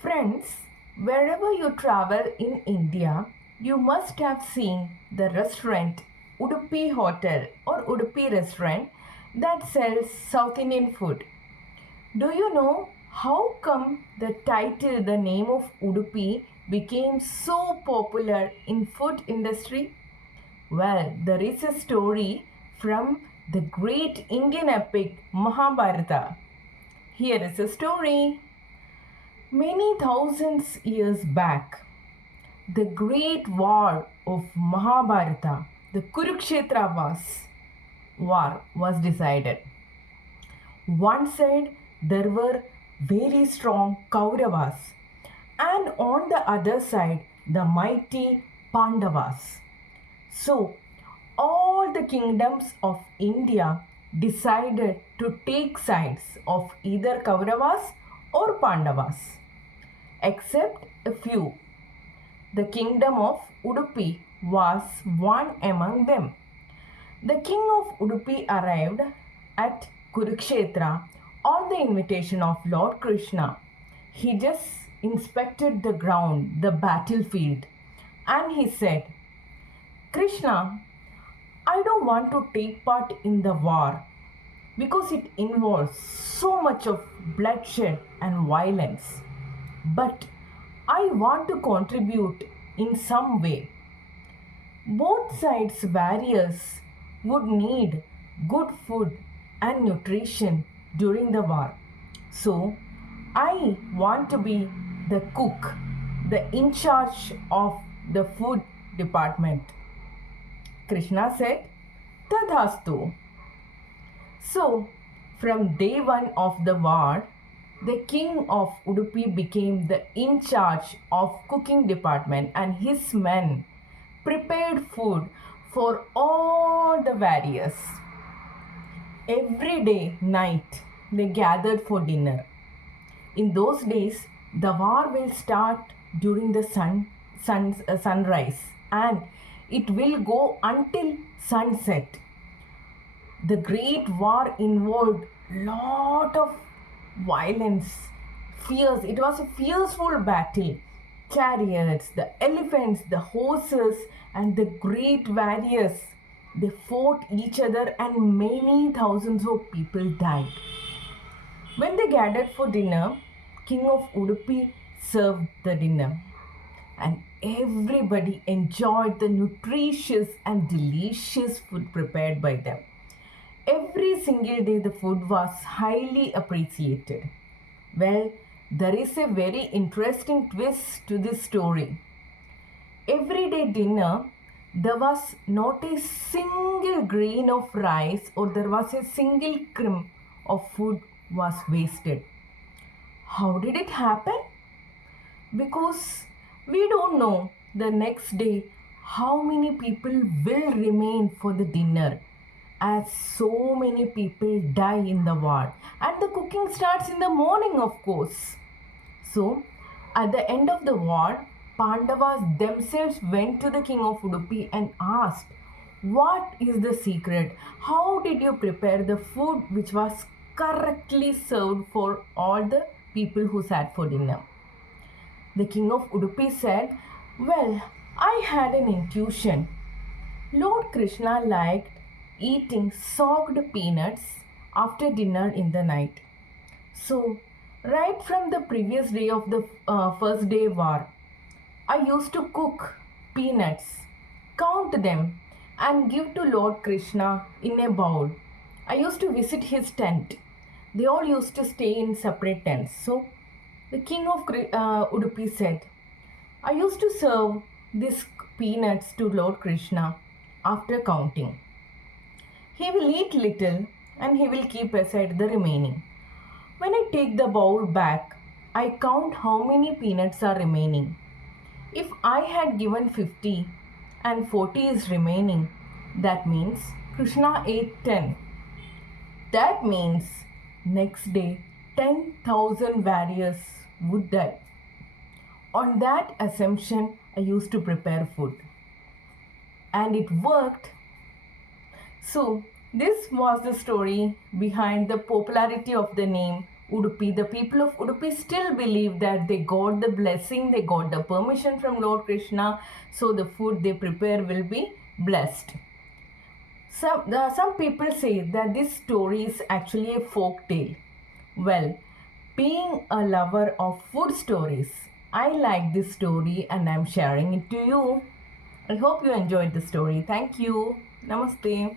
Friends, wherever you travel in India, you must have seen the restaurant Udupi Hotel or Udupi restaurant that sells South Indian food. Do you know how come the title, the name of Udupi became so popular in food industry? Well, there is a story from the great Indian epic Mahabharata. Here is a story. Many thousands years back, the great war of Mahabharata, the Kurukshetra war was decided. One side there were very strong Kauravas, and on the other side the mighty Pandavas. So all the kingdoms of India decided to take sides of either Kauravas or Pandavas, except a few. The kingdom of Udupi was one among them. The king of Udupi arrived at Kurukshetra on the invitation of Lord Krishna. He just inspected the ground, the battlefield, and he said, Krishna, I don't want to take part in the war because it involves so much of bloodshed and violence. But I want to contribute in some way. Both sides' warriors would need good food and nutrition during the war. So, I want to be the cook, the in charge of the food department. Krishna said, Tadhastu. So, from day one of the war, the king of Udupi became the in charge of cooking department and his men prepared food for all the warriors. Every day night they gathered for dinner. In those days the war will start during the sunrise and it will go until sunset. The great war involved lot of violence, fierce. It was a fearful battle. Chariots, the elephants, the horses, and the great warriors, they fought each other and many thousands of people died. When they gathered for dinner, King of Udupi served the dinner and everybody enjoyed the nutritious and delicious food prepared by them. Every single day the food was highly appreciated. Well, there is a very interesting twist to this story. Every day dinner, there was not a single grain of rice or there was a single crumb of food was wasted. How did it happen? Because we don't know the next day how many people will remain for the dinner, as so many people die in the war and the cooking starts in the morning, of course. So at the end of the war, Pandavas themselves went to the king of Udupi and asked, what is the secret? How did you prepare the food which was correctly served for all the people who sat for dinner? The king of Udupi said, well, I had an intuition. Lord Krishna liked eating soaked peanuts after dinner in the night. So, right from the previous day of the first day war, I used to cook peanuts, count them, and give to Lord Krishna in a bowl. I used to visit his tent. They all used to stay in separate tents. So, the king of Udupi said, I used to serve these peanuts to Lord Krishna after counting. He will eat little and he will keep aside the remaining. When I take the bowl back, I count how many peanuts are remaining. If I had given 50 and 40 is remaining, that means Krishna ate 10. That means next day 10,000 warriors would die. On that assumption, I used to prepare food. And it worked. So, this was the story behind the popularity of the name Udupi, the people of Udupi still believe that they got the blessing, they got the permission from Lord Krishna, so the food they prepare will be blessed. Some people say that this story is actually a folk tale. Well, being a lover of food stories, I like this story and I'm sharing it to you. I hope you enjoyed the story. Thank you. Namaste.